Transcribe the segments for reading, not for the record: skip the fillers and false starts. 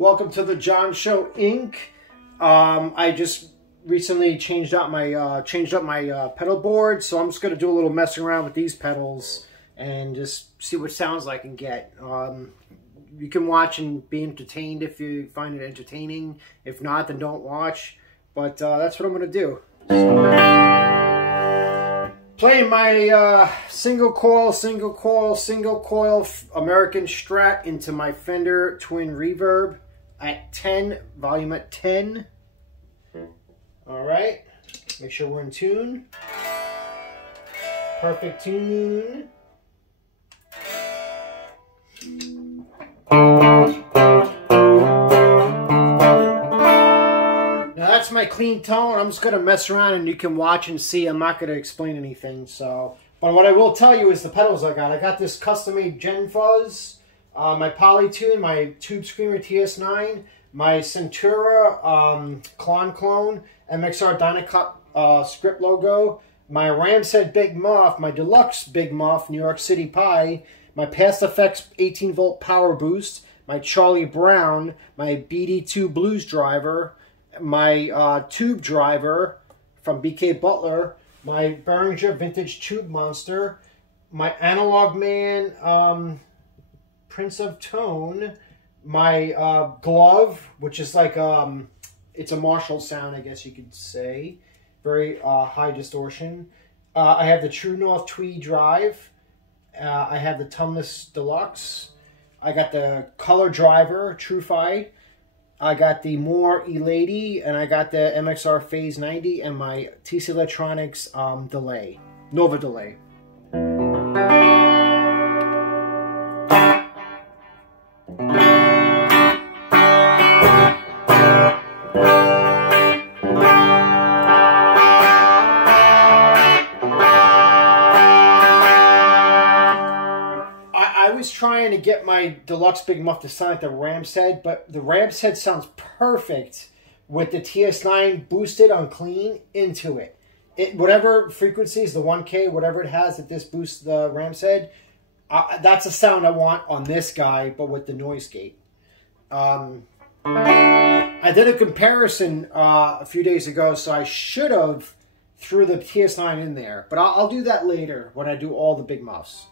Welcome to the John Show Inc. I just recently changed up my pedal board, so I'm just gonna do a little messing around with these pedals and just see what sounds like and get. You can watch and be entertained if you find it entertaining. If not, then don't watch. But that's what I'm gonna do. Playing my single coil American Strat into my Fender Twin Reverb at 10, volume at 10. All right, make sure we're in tune. Perfect tune. Now that's my clean tone. I'm just gonna mess around and you can watch and see. I'm not gonna explain anything. So, but what I will tell you is the pedals I got. I got this custom-made Gen Fuzz, my Polytune, my Tube Screamer TS9, my Centura Clone MXR Dynacup script logo, my Ramshead Big Muff, my Deluxe Big Muff New York City Pi, my Past Effects 18-volt Power Boost, my Charlie Brown, my BD2 Blues Driver, my Tube Driver from BK Butler, my Behringer Vintage Tube Monster, my Analog Man Prince of Tone, my Glove, which is like it's a Marshall sound, I guess you could say, very high distortion. I have the True North Tweed Drive. I have the Tumnus Deluxe. I got the Color Driver Truefi. I got the Moore E-Lady, and I got the MXR Phase 90 and my TC Electronics delay, Nova delay. I was trying to get my Deluxe Big Muff to sound like the Ramshead, but the Ramshead sounds perfect with the TS9 boosted on clean into it. Whatever frequencies, the 1K, whatever it has that this boosts the Ramshead, that's a sound I want on this guy, but with the noise gate. I did a comparison a few days ago, so I should have threw the TS9 in there, but I'll do that later when I do all the big muffs.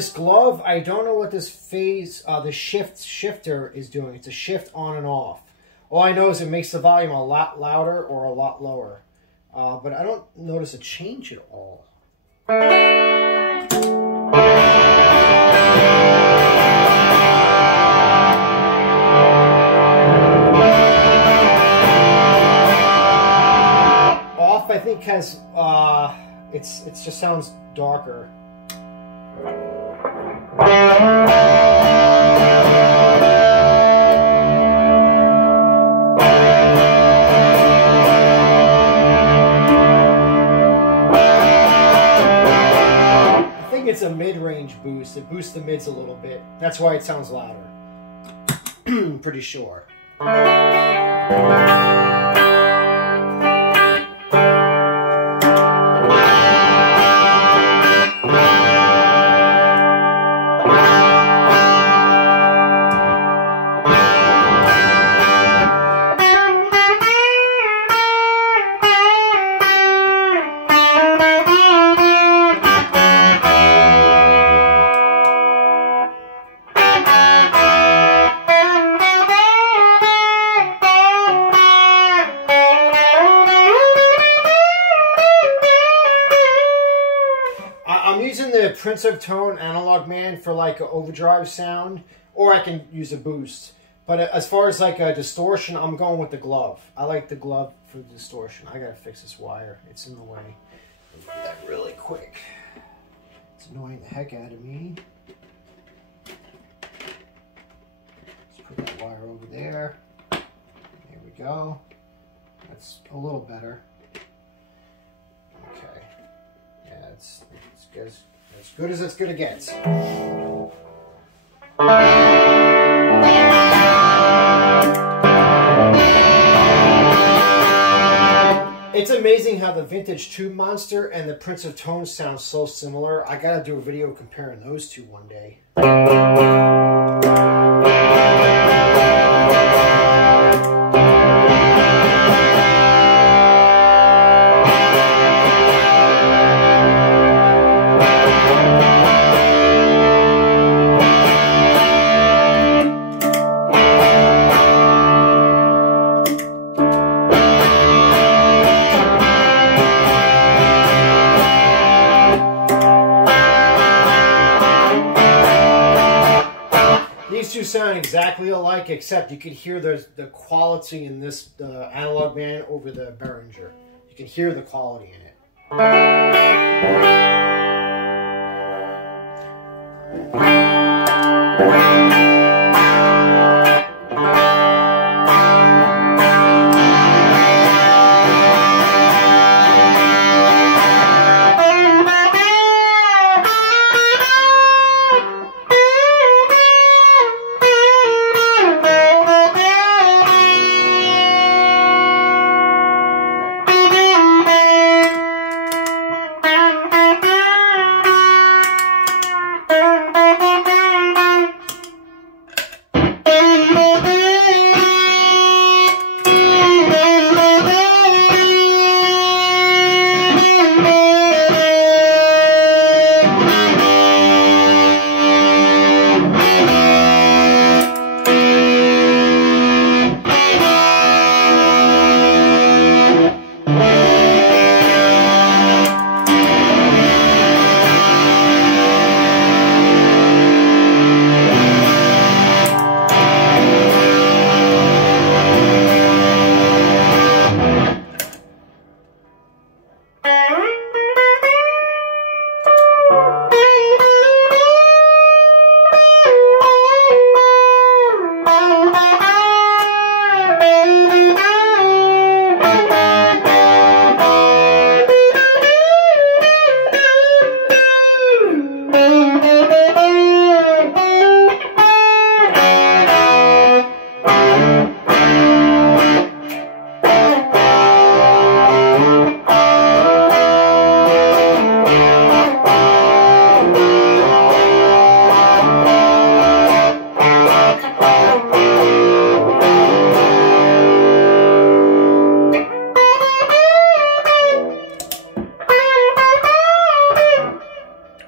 this glove, I don't know what this phase, the shifter is doing. It's a shift on and off. All I know is it makes the volume a lot louder or a lot lower. But I don't notice a change at all. Off, I think, has, it just sounds darker. It's a mid-range boost. It boosts the mids a little bit. That's why it sounds louder. Pretty sure. I'm using the Prince of Tone Analog Man for like an overdrive sound, or I can use a boost. But as far as like a distortion, I'm going with the glove. I like the glove for the distortion. I gotta fix this wire. It's in the way. I'll do that really quick. It's annoying the heck out of me. Let's put that wire over there. There we go. That's a little better. Okay. Yeah, it's as good as it's gonna get. It's amazing how the vintage Tube Monster and the Prince of Tone sound so similar. I gotta do a video comparing those two one day. These two sound exactly alike, except you could hear the quality in this Analog Man over the Behringer. You can hear the quality in it.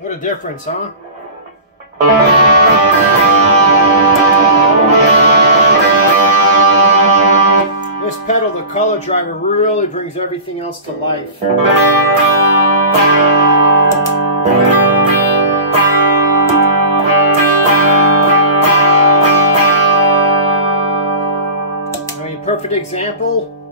What a difference, huh? color driver really brings everything else to life. I mean, perfect example.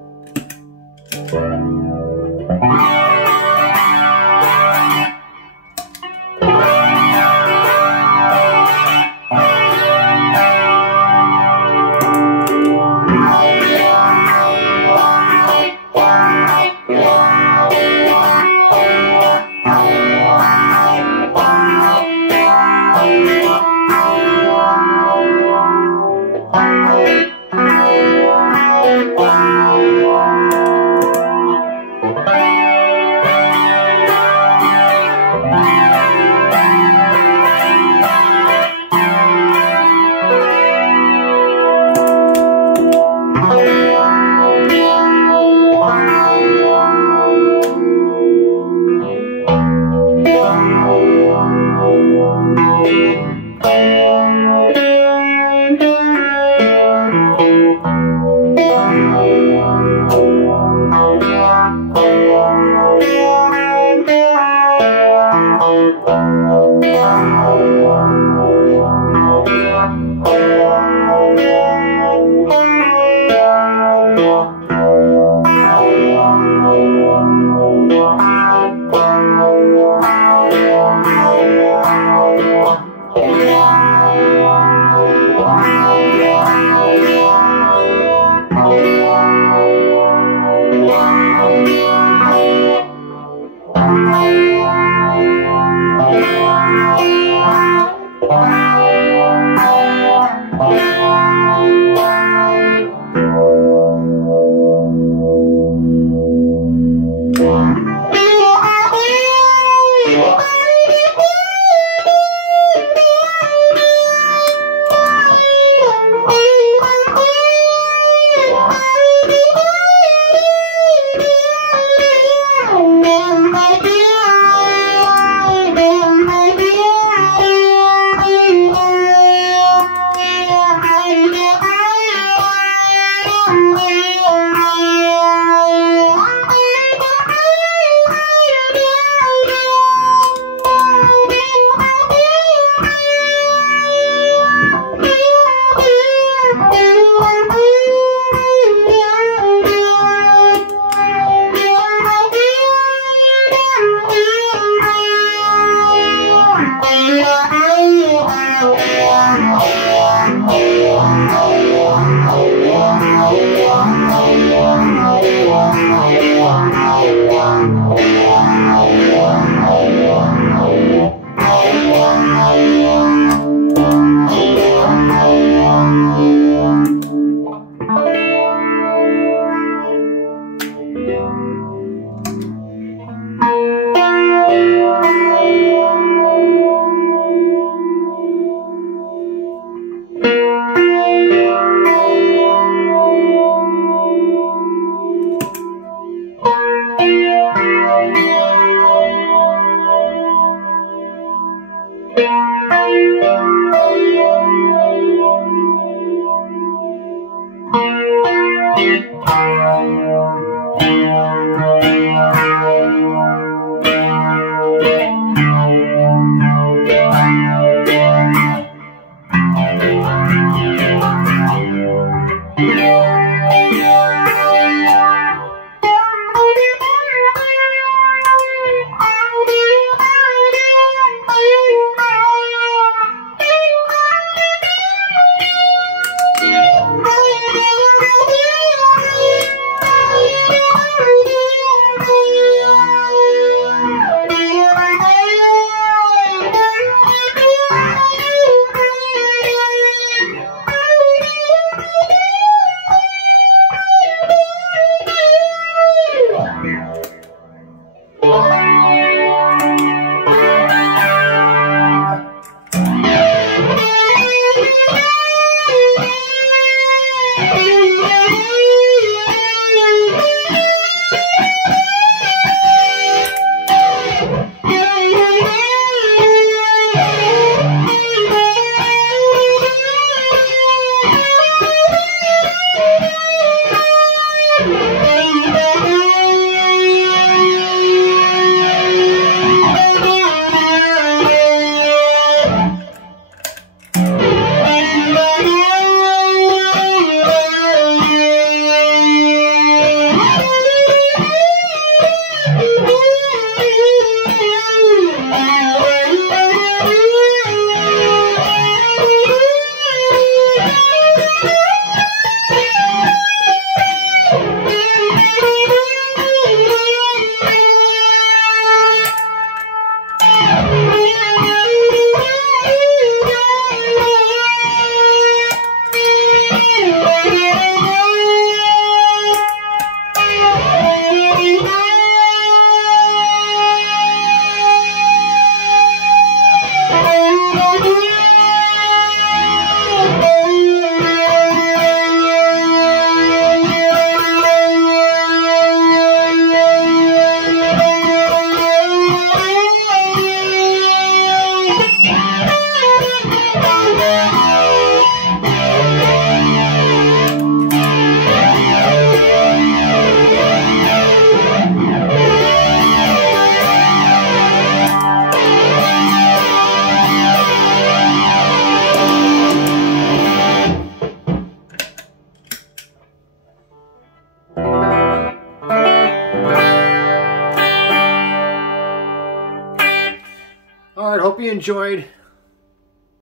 All right, hope you enjoyed.